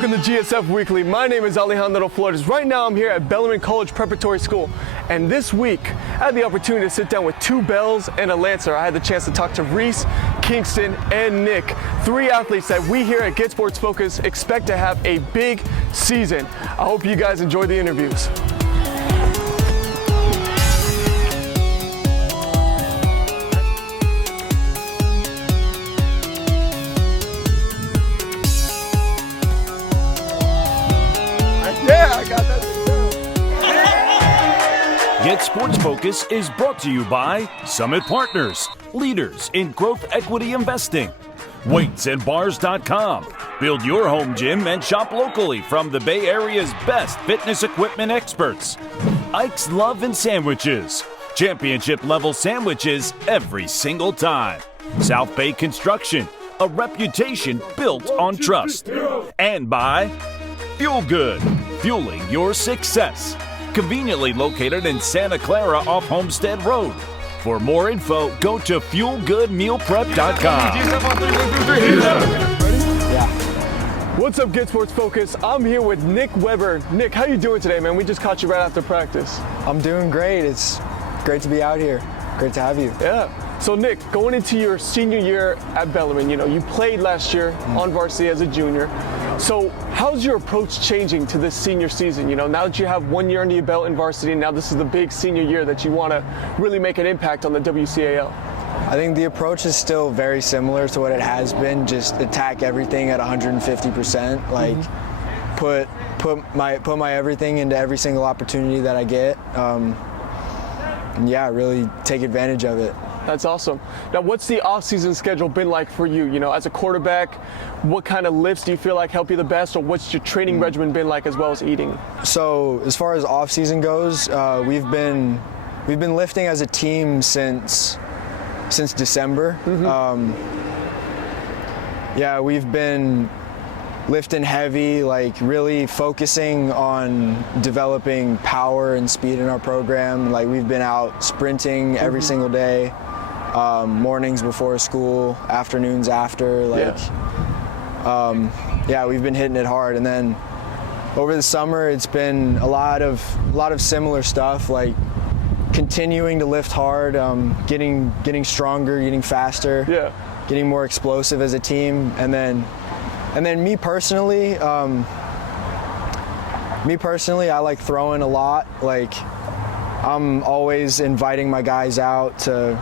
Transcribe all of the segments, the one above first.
Welcome to GSF Weekly. My name is Alejandro Flores. Right now I'm here at Bellarmine College Preparatory School, and this week I had the opportunity to sit down with two Bells and a Lancer. I had the chance to talk to Reese, Kingston, and Nick, three athletes that we here at GetSportsFocus expect to have a big season. I hope you guys enjoy the interviews. GetSportsFocus is brought to you by Summit Partners, leaders in growth equity investing. WeightsandBars.com. Build your home gym and shop locally from the Bay Area's best fitness equipment experts. Ike's Love and Sandwiches. Championship level sandwiches every single time. South Bay Construction. A reputation built on trust. And by Fuel Good. Fueling your success. Conveniently located in Santa Clara off Homestead Road. For more info, go to fuelgoodmealprep.com. What's up, GetSportsFocus? I'm here with Nick Weber. Nick, how you doing today, man? We just caught you right after practice. I'm doing great. It's great to be out here. Great to have you. Yeah. So Nick, going into your senior year at Bellarmine, you played last year on varsity as a junior. So how's your approach changing to this senior season? Now that you have 1 year under your belt in varsity, and now this is the big senior year that you want to really make an impact on the WCAL. I think the approach is still very similar to what it has been. Just attack everything at 150%. Like put my everything into every single opportunity that I get. And yeah, really take advantage of it. That's awesome. Now, what's the off-season schedule been like for you? As a quarterback, what kind of lifts do you feel like help you the best, or what's your training regimen been like, as well as eating? So, as far as off-season goes, we've been lifting as a team since December. Yeah, we've been lifting heavy, like really focusing on developing power and speed in our program. Like, we've been out sprinting every single day. Mornings before school, afternoons after, yeah, we've been hitting it hard. And then over the summer, it's been a lot of similar stuff, like continuing to lift hard, getting stronger, getting faster, getting more explosive as a team. And then me personally, I like throwing a lot. Like, I'm always inviting my guys out to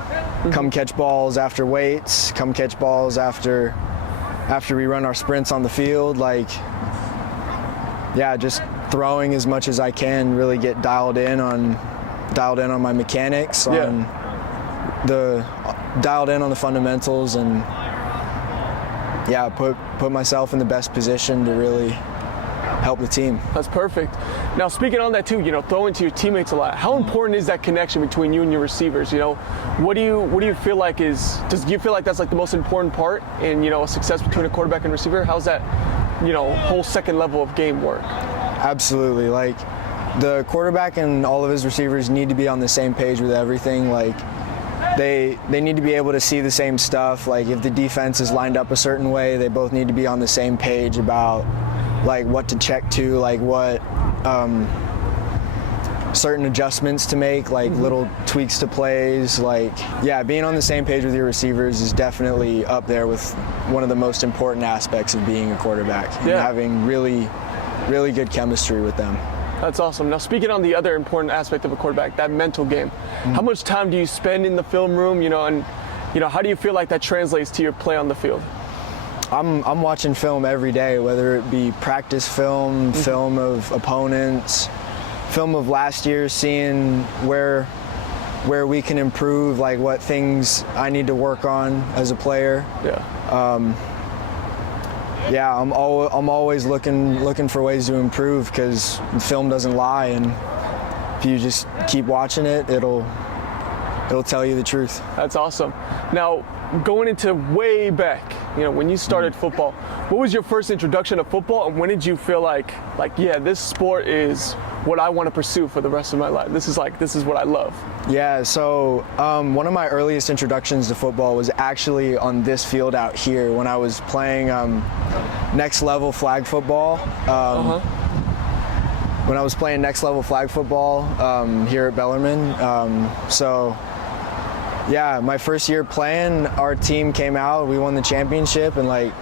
come catch balls after weights, come catch balls after we run our sprints on the field. Like, yeah, just throwing as much as I can, really get dialed in on my mechanics, dialed in on the fundamentals, and yeah, put myself in the best position to really help the team. That's perfect. Now, speaking on that too, throwing to your teammates a lot. How important is that connection between you and your receivers? What do you feel like do you feel like that's like the most important part in a success between a quarterback and receiver? How's that whole second level of game work? Absolutely. Like, the quarterback and all of his receivers need to be on the same page with everything. Like, they need to be able to see the same stuff. Like, if the defense is lined up a certain way, they both need to be on the same page about like what to check to, like what certain adjustments to make, like little tweaks to plays. Like, yeah, being on the same page with your receivers is definitely up there with one of the most important aspects of being a quarterback. And having really, really good chemistry with them. That's awesome. Now, speaking on the other important aspect of a quarterback, that mental game, how much time do you spend in the film room, and how do you feel like that translates to your play on the field? I'm watching film every day, whether it be practice film, film of opponents, film of last year, seeing where we can improve, like what things I need to work on as a player. Yeah, I'm always looking for ways to improve, because film doesn't lie, and if you just keep watching it, it'll tell you the truth. That's awesome. Now, going into way back, when you started football, what was your first introduction to football, and when did you feel like yeah, this sport is what I want to pursue for the rest of my life? This is what I love. Yeah, so one of my earliest introductions to football was actually on this field out here when I was playing next level flag football. When I was playing next level flag football here at Bellarmine. So yeah, my first year playing, our team came out, we won the championship, and like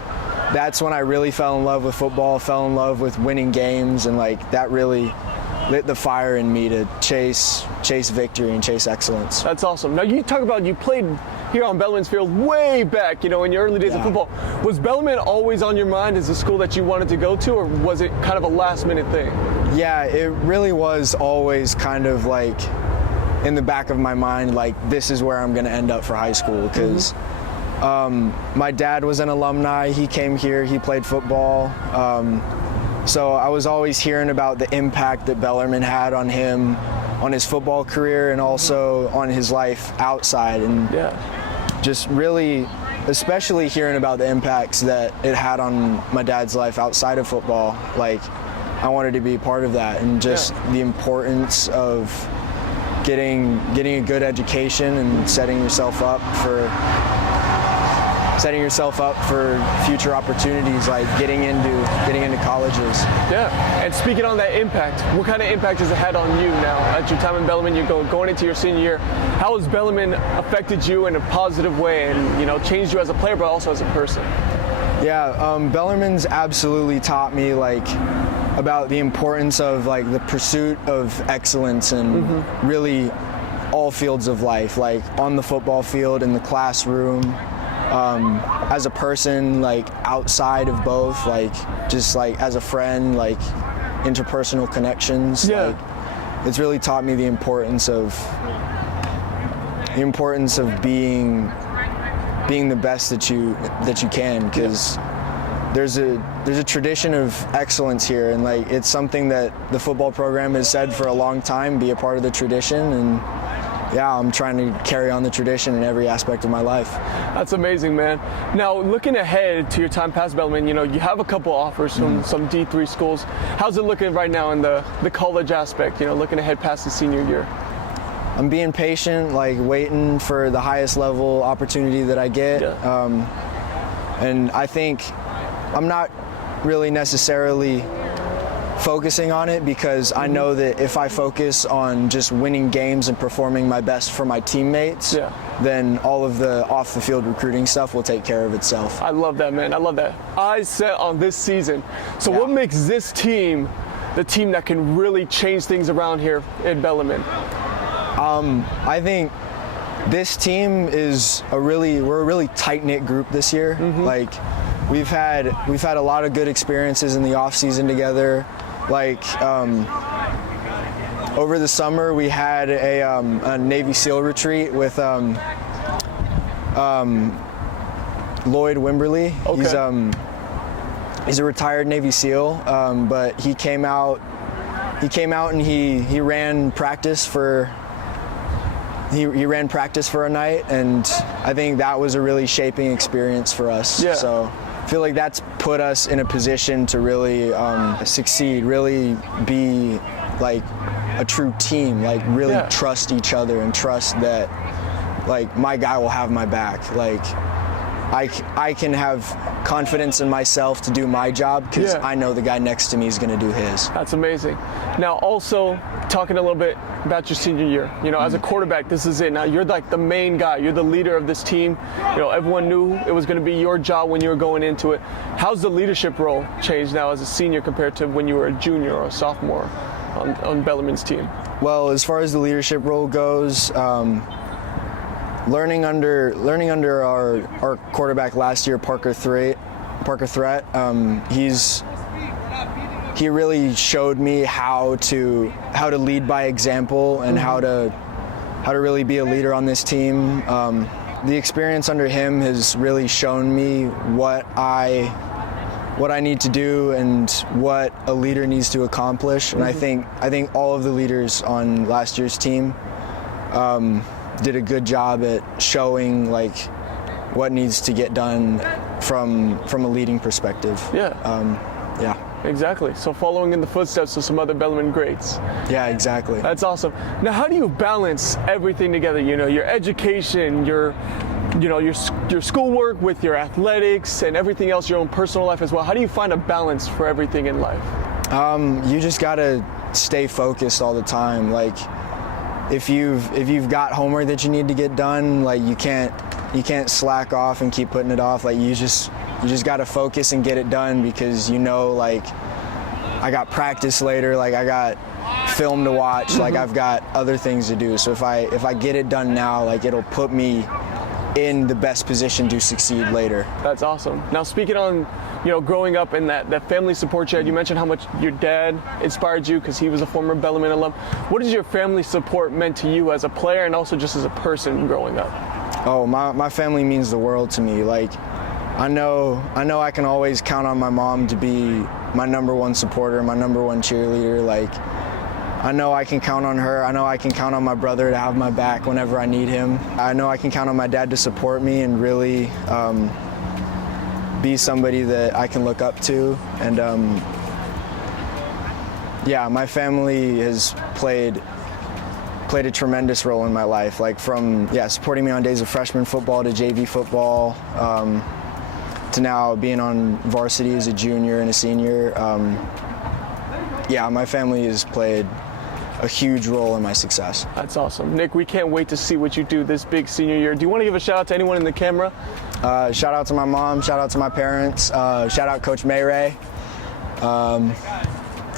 that's when I really fell in love with football, fell in love with winning games, and like that really lit the fire in me to chase victory and chase excellence. That's awesome. Now you talk about you played here on Bellarmine's field way back, in your early days of football. Was Bellarmine always on your mind as a school that you wanted to go to, or was it kind of a last minute thing? Yeah, it really was always kind of like in the back of my mind, like this is where I'm going to end up for high school, because my dad was an alumni. He came here, he played football. So I was always hearing about the impact that Bellarmine had on him, on his football career, and also on his life outside. And just really, especially hearing about the impacts that it had on my dad's life outside of football. Like, I wanted to be a part of that, and just the importance of getting a good education and setting yourself up for future opportunities, like getting into colleges. Yeah, and speaking on that impact, what kind of impact has it had on you now at your time in Bellarmine? You're going into your senior year. How has Bellarmine affected you in a positive way, and changed you as a player, but also as a person? Yeah, Bellarmine's absolutely taught me like about the importance of like the pursuit of excellence in really all fields of life, like on the football field, in the classroom, as a person, like outside of both, like just like as a friend, like interpersonal connections. Yeah. Like, it's really taught me the importance of being the best that you can, because there's a tradition of excellence here, and like it's something that the football program has said for a long time, be a part of the tradition. And yeah, I'm trying to carry on the tradition in every aspect of my life. That's amazing, man. Now, looking ahead to your time past Bellarmine, you have a couple offers from some D3 schools. How's it looking right now in the college aspect, looking ahead past the senior year? I'm being patient, like waiting for the highest level opportunity that I get. And I think I'm not really necessarily focusing on it, because I know that if I focus on just winning games and performing my best for my teammates, then all of the off the field recruiting stuff will take care of itself. I love that, man. I love that. Eyes set on this season. So what makes this team the team that can really change things around here in Bellarmine? I think this team we're a really tight-knit group this year. Like we've had a lot of good experiences in the off season together. Like over the summer, we had a Navy SEAL retreat with Lloyd Wimberly. Okay. He's a retired Navy SEAL, but he came out and he ran practice for a night, and I think that was a really shaping experience for us. So I feel like that's put us in a position to really succeed, really be like a true team, like really trust each other and trust that like my guy will have my back. Like I can have confidence in myself to do my job, because I know the guy next to me is going to do his. That's amazing. Now, also talking a little bit about your senior year, as a quarterback, this is it. Now you're like the main guy. You're the leader of this team. Everyone knew it was going to be your job when you were going into it. How's the leadership role changed now as a senior compared to when you were a junior or a sophomore on Bellarmine's team? Well, as far as the leadership role goes, learning under our quarterback last year, Parker Threat, he really showed me how to lead by example, and how to really be a leader on this team. The experience under him has really shown me what I need to do and what a leader needs to accomplish. And I think all of the leaders on last year's team did a good job at showing like what needs to get done from a leading perspective. Exactly. So following in the footsteps of some other Bellarmine greats. Yeah, exactly. That's awesome. Now, how do you balance everything together? Your education, your you know, your schoolwork with your athletics and everything else, your own personal life as well? How do you find a balance for everything in life? You just gotta stay focused all the time. Like, if you've got homework that you need to get done, like you can't slack off and keep putting it off. Like you just gotta focus and get it done, because you know, like, I got practice later, like I got film to watch, like I've got other things to do. So if I get it done now, like it'll put me in the best position to succeed later. That's awesome. Now, speaking on, you know, growing up and that family support you had, you mentioned how much your dad inspired you because he was a former Bellarmine alum. What has your family support meant to you as a player and also just as a person growing up? Oh, my family means the world to me. Like, I know I can always count on my mom to be my #1 supporter, my #1 cheerleader. Like, I know I can count on her. I know I can count on my brother to have my back whenever I need him. I know I can count on my dad to support me and really be somebody that I can look up to. And yeah, my family has played a tremendous role in my life. Like, from supporting me on days of freshman football to JV football, to now being on varsity as a junior and a senior. Yeah, my family has played a huge role in my success. That's awesome. Nick, we can't wait to see what you do this big senior year. Do you want to give a shout out to anyone in the camera? Shout out to my mom, shout out to my parents, shout out Coach Mayray.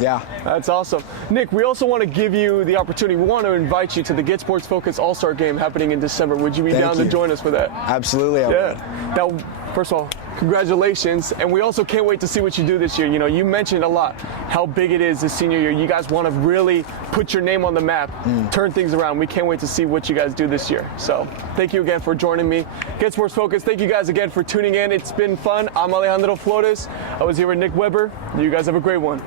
Yeah. That's awesome. Nick, we also want to give you the opportunity. We want to invite you to the GetSportsFocus All-Star Game happening in December. Would you be down to join us for that? Absolutely, I would. Now, first of all, congratulations, and we also can't wait to see what you do this year. You know, you mentioned a lot how big it is this senior year. You guys want to really put your name on the map, turn things around. We can't wait to see what you guys do this year. So thank you again for joining me. GetSportsFocus, thank you guys again for tuning in. It's been fun. I'm Alejandro Flores. I was here with Nick Weber. You guys have a great one.